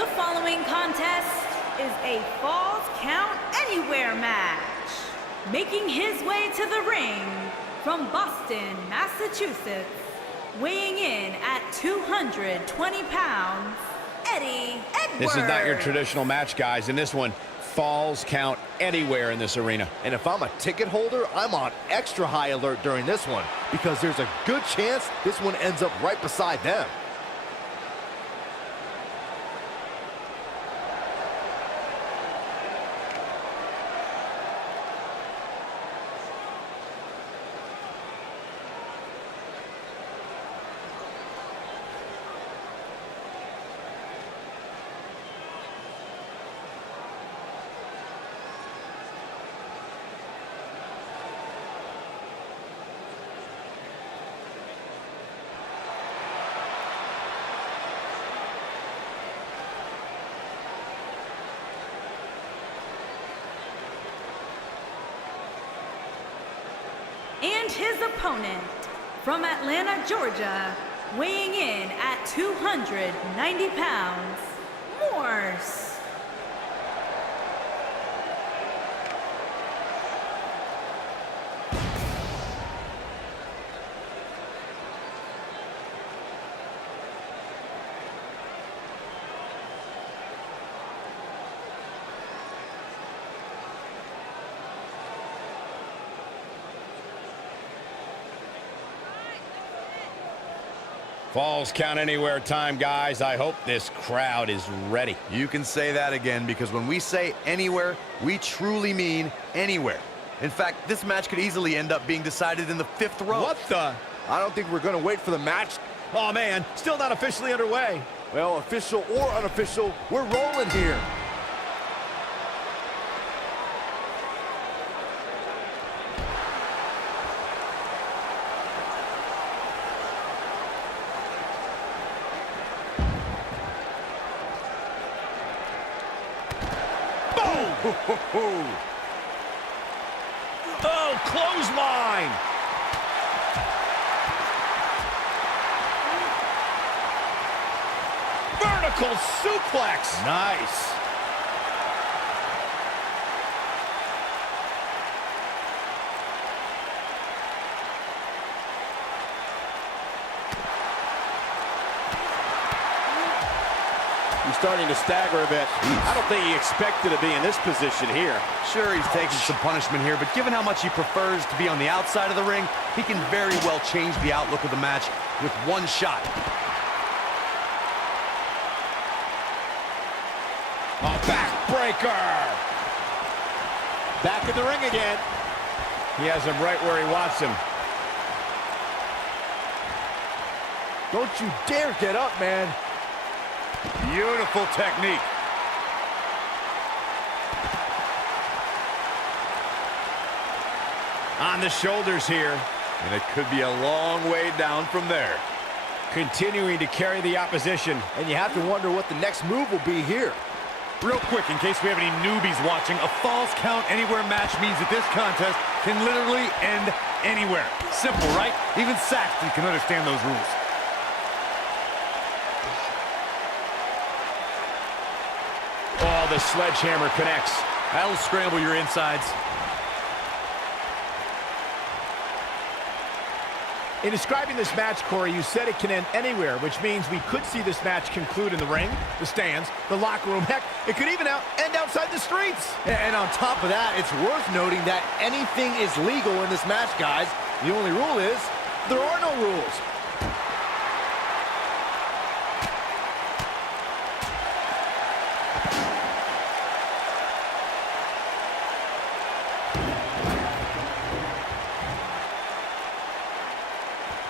The following contest is a Falls Count Anywhere match. Making his way to the ring from Boston, Massachusetts, weighing in at 220 pounds, Eddie Edwards. This is not your traditional match, guys. In this one, Falls count anywhere in this arena. And if I'm a ticket holder, I'm on extra high alert during this one because there's a good chance this one ends up right beside them. And his opponent, from Atlanta, Georgia, weighing in at 290 pounds, Morse. Falls count anywhere time, guys. I hope this crowd is ready. You can say that again because when we say anywhere, we truly mean anywhere. In fact, this match could easily end up being decided in the 5th row. What the? I don't think we're going to wait for the match. Oh, man, still not officially underway. Well, official or unofficial, we're rolling here. Oh, clothesline! Vertical suplex! Nice. He's starting to stagger a bit. I don't think he expected to be in this position here. Sure, he's taking some punishment here, but given how much he prefers to be on the outside of the ring, he can very well change the outlook of the match with one shot. A backbreaker! Back in the ring again. He has him right where he wants him. Don't you dare get up, man. Beautiful technique. On the shoulders here. And it could be a long way down from there. Continuing to carry the opposition. And you have to wonder what the next move will be here. Real quick, in case we have any newbies watching, a Falls Count Anywhere match means that this contest can literally end anywhere. Simple, right? Even Saxton can understand those rules. Oh, the sledgehammer connects. That'll scramble your insides. In describing this match, Corey, you said it can end anywhere, which means we could see this match conclude in the ring, the stands, the locker room. Heck, it could even end outside the streets. And on top of that, it's worth noting that anything is legal in this match, guys. The only rule is there are no rules.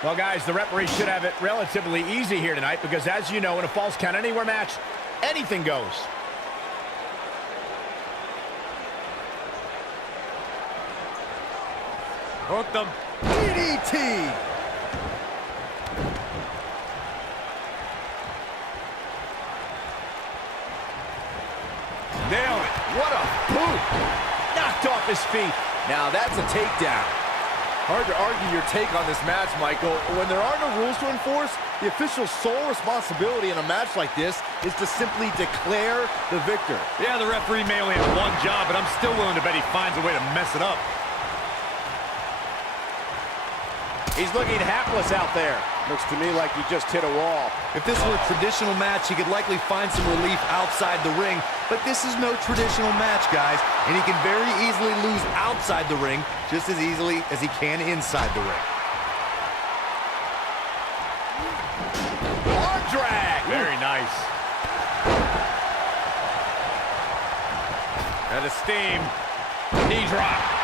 Well, guys, the referee should have it relatively easy here tonight because, as you know, in a Falls Count Anywhere match, anything goes. Hooked them. DDT! Nailed it. What a boot! Knocked off his feet. Now that's a takedown. Hard to argue your take on this match, Michael. When there are no rules to enforce, the official's sole responsibility in a match like this is to simply declare the victor. Yeah, the referee may only have one job, but I'm still willing to bet he finds a way to mess it up. He's looking hapless out there. Looks to me like he just hit a wall. If this were a traditional match, he could likely find some relief outside the ring, but this is no traditional match, guys, and he can very easily lose outside the ring just as easily as he can inside the ring. Arm drag. Very nice. And the steam. Knee drop.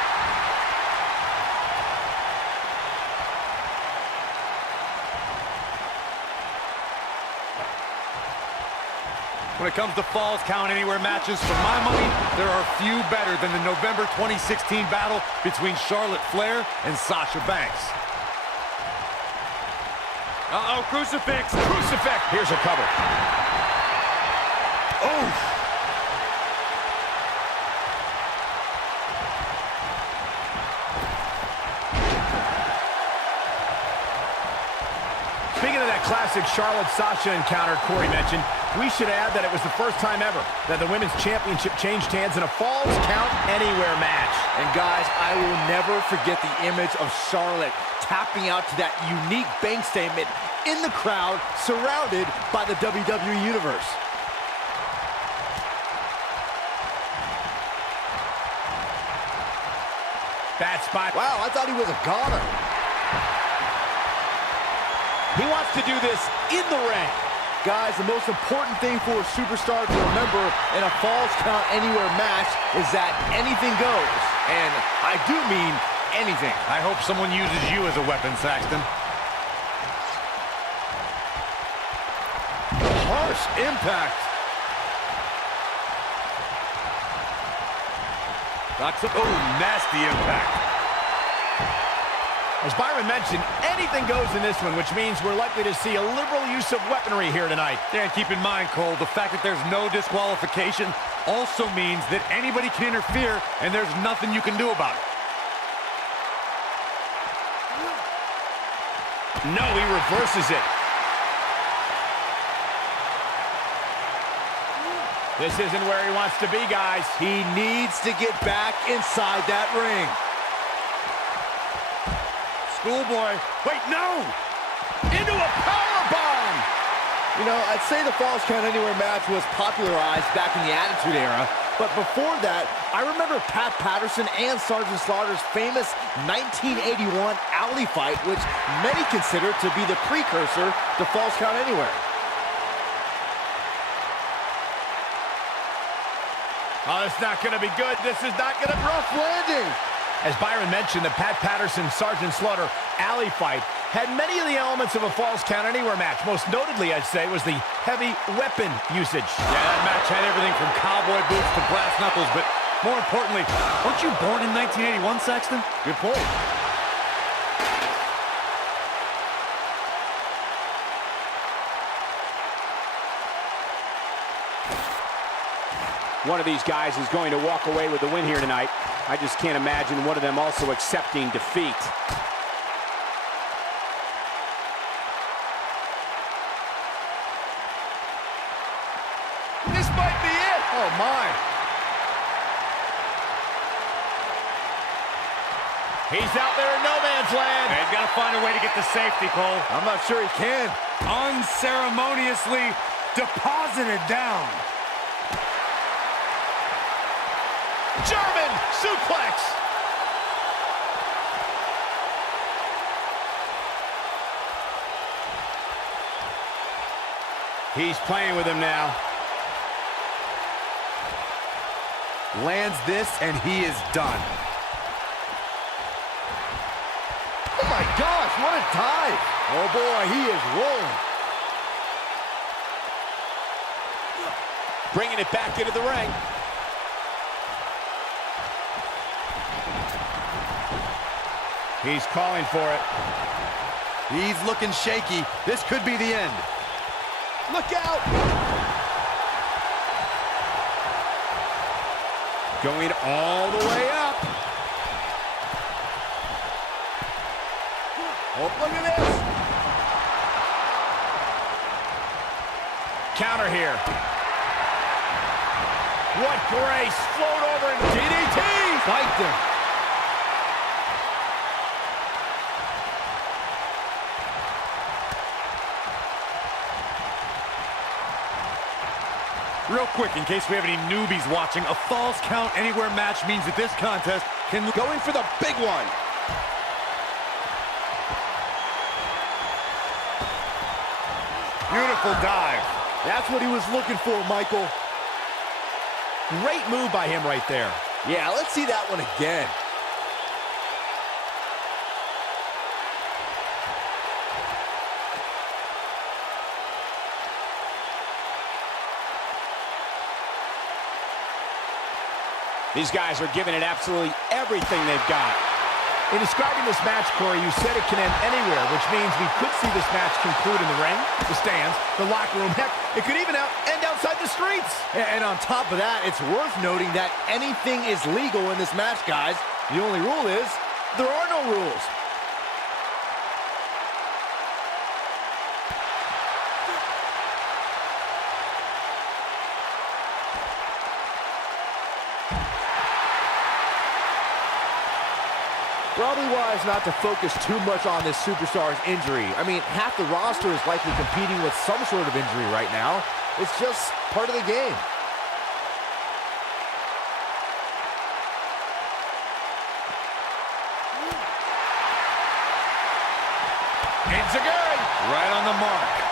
When it comes to Falls Count Anywhere matches, for my money, there are few better than the November 2016 battle between Charlotte Flair and Sasha Banks. Uh-oh, crucifix! Crucifix. Here's a cover. Oh! Speaking of that classic Charlotte-Sasha encounter Corey mentioned, we should add that it was the first time ever that the Women's Championship changed hands in a Falls Count Anywhere match. And guys, I will never forget the image of Charlotte tapping out to that unique bank statement in the crowd, surrounded by the WWE Universe. Bad spot. Wow, I thought he was a goner. He wants to do this in the ring. Guys, the most important thing for a superstar to remember in a Falls Count Anywhere match is that anything goes. And I do mean anything. I hope someone uses you as a weapon, Saxton. Harsh impact. Oh, nasty impact. As Byron mentioned, anything goes in this one, which means we're likely to see a liberal use of weaponry here tonight. Yeah, and keep in mind, Cole, the fact that there's no disqualification also means that anybody can interfere, and there's nothing you can do about it. No, he reverses it. This isn't where he wants to be, guys. He needs to get back inside that ring. Schoolboy. Wait, no! Into a powerbomb! You know, I'd say the Falls Count Anywhere match was popularized back in the Attitude Era, but before that, I remember Pat Patterson and Sergeant Slaughter's famous 1981 Alley fight, which many consider to be the precursor to Falls Count Anywhere. Oh, it's not going to be good. This is not going to be rough landing. As Byron mentioned, the Pat Patterson-Sergeant Slaughter alley fight had many of the elements of a Falls Count Anywhere match. Most notably, I'd say, was the heavy weapon usage. Yeah, that match had everything from cowboy boots to brass knuckles, but more importantly, weren't you born in 1981, Saxton? Good point. One of these guys is going to walk away with the win here tonight. I just can't imagine one of them also accepting defeat. This might be it. Oh, my. He's out there in no man's land. Yeah, he's got to find a way to get to safety, Cole. I'm not sure he can. Unceremoniously deposited down. German suplex. He's playing with him now. Lands this, and he is done. Oh my gosh, what a dive. Oh boy, he is rolling. Bringing it back into the ring. He's calling for it. He's looking shaky. This could be the end. Look out! Going all the way up. counter here. What grace. Float over and DDT. Spiked him. Real quick, in case we have any newbies watching, a Falls Count Anywhere match means that this contest can... Going for the big one. Beautiful dive. That's what he was looking for, Michael. Great move by him right there. Yeah, let's see that one again. These guys are giving it absolutely everything they've got. In describing this match, Corey, you said it can end anywhere, which means we could see this match conclude in the ring, the stands, the locker room. Heck, it could even end outside the streets. And on top of that, it's worth noting that anything is legal in this match, guys. The only rule is there are no rules. Probably wise not to focus too much on this superstar's injury. I mean, half the roster is likely competing with some sort of injury right now. It's just part of the game. Enziguri. Right on the mark.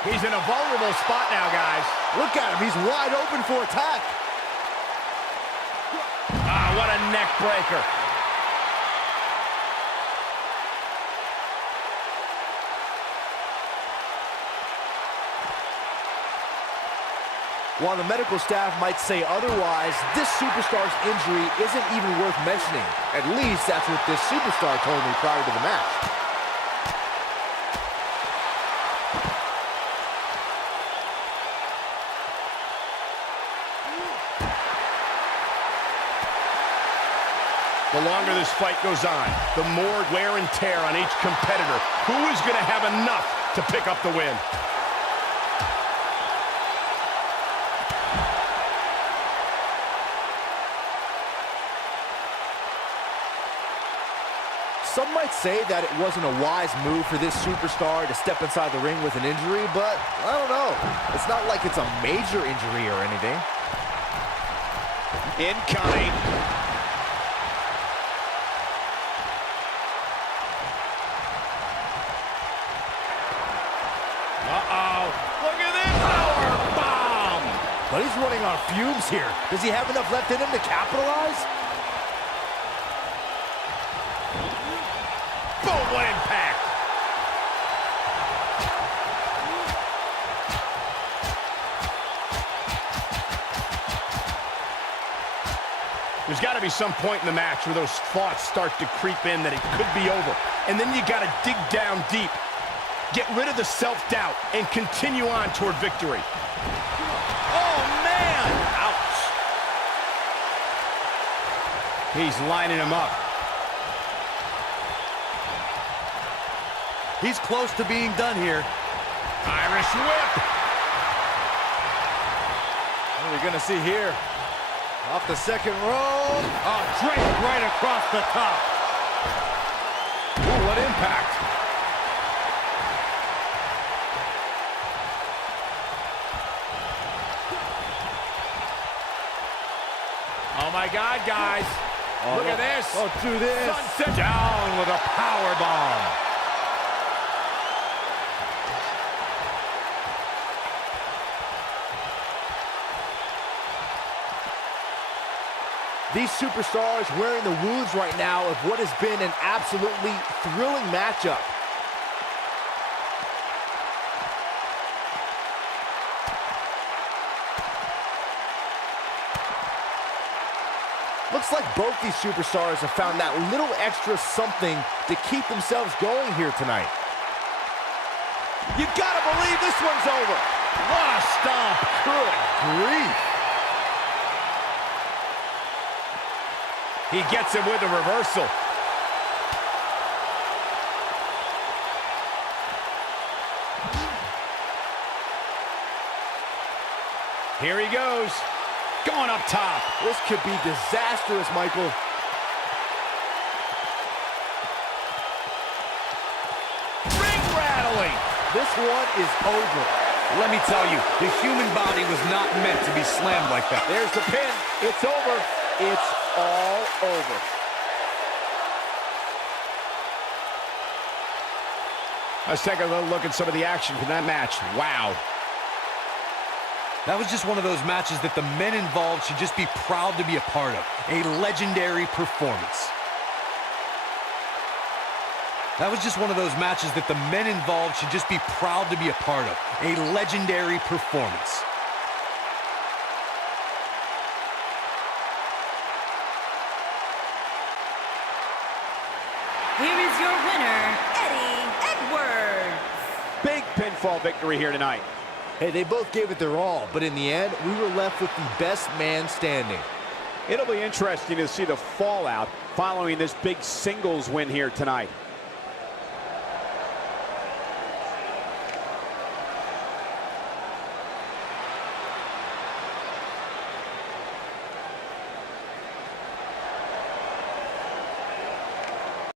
He's in a vulnerable spot now, guys. Look at him. He's wide open for attack. Ah, what a neck breaker. While the medical staff might say otherwise, this superstar's injury isn't even worth mentioning. At least that's what this superstar told me prior to the match. The longer this fight goes on, the more wear and tear on each competitor. Who is going to have enough to pick up the win? Some might say that it wasn't a wise move for this superstar to step inside the ring with an injury, but I don't know. It's not like it's a major injury or anything. Incoming. Uh-oh. Look at this power bomb. But he's running on fumes here. Does he have enough left in him to capitalize? Boom, what impact. There's got to be some point in the match where those thoughts start to creep in that it could be over. And then you got to dig down deep. Get rid of the self-doubt and continue on toward victory. Oh, man! Ouch. He's lining him up. He's close to being done here. Irish whip. What are we going to see here? Off the second row. Oh, draped right across the top. Ooh, what impact. Oh, my God, guys. Look at this. Don't do this. Sunset Down with a power bomb. These superstars wearing the wounds right now of what has been an absolutely thrilling matchup. Looks like both these superstars have found that little extra something to keep themselves going here tonight. You gotta believe this one's over. What a stomp. Good grief. He gets him with a reversal. Here he goes. Going up top. This could be disastrous, Michael. Ring rattling. This one is over. Let me tell you, the human body was not meant to be slammed like that. There's the pin. It's over. It's all over. Let's take a little look at some of the action from that match. Wow. That was just one of those matches that the men involved should just be proud to be a part of. A legendary performance. That was just one of those matches that the men involved should just be proud to be a part of. A legendary performance. Here is your winner, Eddie Edwards. Big pinfall victory here tonight. Hey, they both gave it their all, but in the end, we were left with the best man standing. It'll be interesting to see the fallout following this big singles win here tonight.